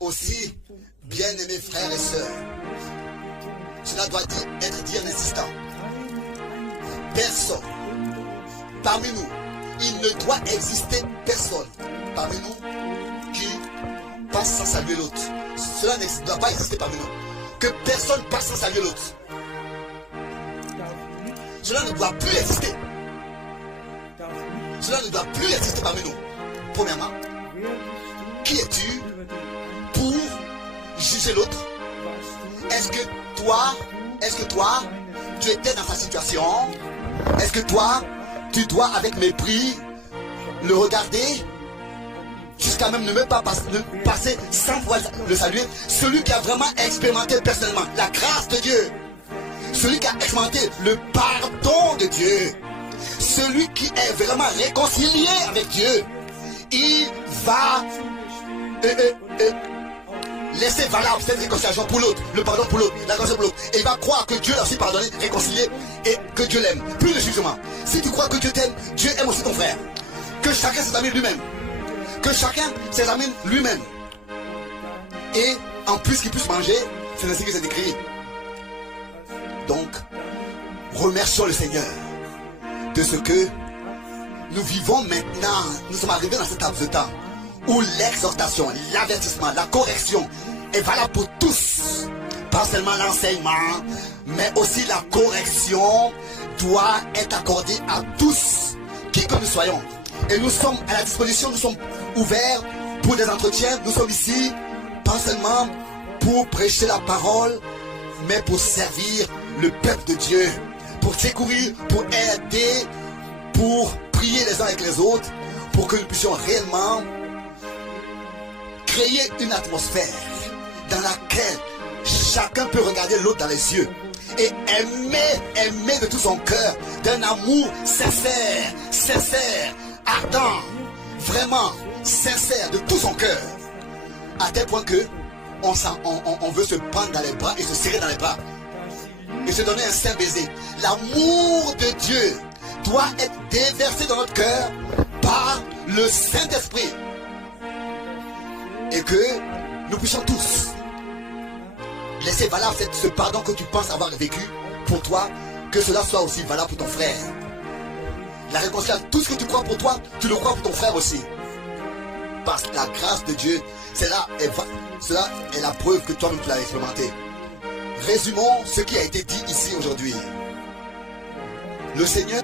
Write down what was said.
aussi, bien-aimés frères et sœurs, cela doit être dit en insistant. Personne parmi nous, il ne doit exister personne parmi nous qui passe sans saluer l'autre. Cela ne doit pas exister parmi nous. Que personne passe sans saluer l'autre. Cela ne doit plus exister. Cela ne doit plus exister parmi nous. Premièrement, qui es-tu pour juger l'autre? Est-ce que toi, tu étais dans sa situation? Est-ce que toi, tu dois avec mépris le regarder jusqu'à même ne même pas passer sans pouvoir le saluer? Celui qui a vraiment expérimenté personnellement la grâce de Dieu, celui qui a expérimenté le pardon de Dieu, celui qui est vraiment réconcilié avec Dieu, il va laisser valable cette réconciliation pour l'autre, le pardon pour l'autre, la grâce pour l'autre. Et il va croire que Dieu a aussi pardonné, réconcilié et que Dieu l'aime. Plus de jugement. Si tu crois que Dieu t'aime, Dieu aime aussi ton frère. Que chacun s'examine lui-même. Que chacun s'examine lui-même. Et en plus qu'il puisse manger, c'est ainsi que c'est écrit. Donc, remercions le Seigneur de ce que nous vivons maintenant. Nous sommes arrivés dans cette laps de temps où l'exhortation, l'avertissement, la correction est valable pour tous. Pas seulement l'enseignement, mais aussi la correction doit être accordée à tous, qui que nous soyons. Et nous sommes à la disposition, nous sommes ouverts pour des entretiens. Nous sommes ici, pas seulement pour prêcher la parole, mais pour servir le peuple de Dieu, pour secourir, pour aider, pour prier les uns avec les autres, pour que nous puissions réellement créer une atmosphère dans laquelle chacun peut regarder l'autre dans les yeux et aimer de tout son cœur, d'un amour sincère, ardent, vraiment sincère de tout son cœur, à tel point que on veut se prendre dans les bras et se serrer dans les bras et se donner un saint baiser. L'amour de Dieu doit être déversé dans notre cœur par le Saint-Esprit. Et que nous puissions tous laisser valable ce pardon que tu penses avoir vécu pour toi, que cela soit aussi valable pour ton frère. La réconciliation, tout ce que tu crois pour toi, tu le crois pour ton frère aussi. Parce que la grâce de Dieu, cela est la preuve que toi-même tu l'as expérimenté. Résumons ce qui a été dit ici aujourd'hui. Le Seigneur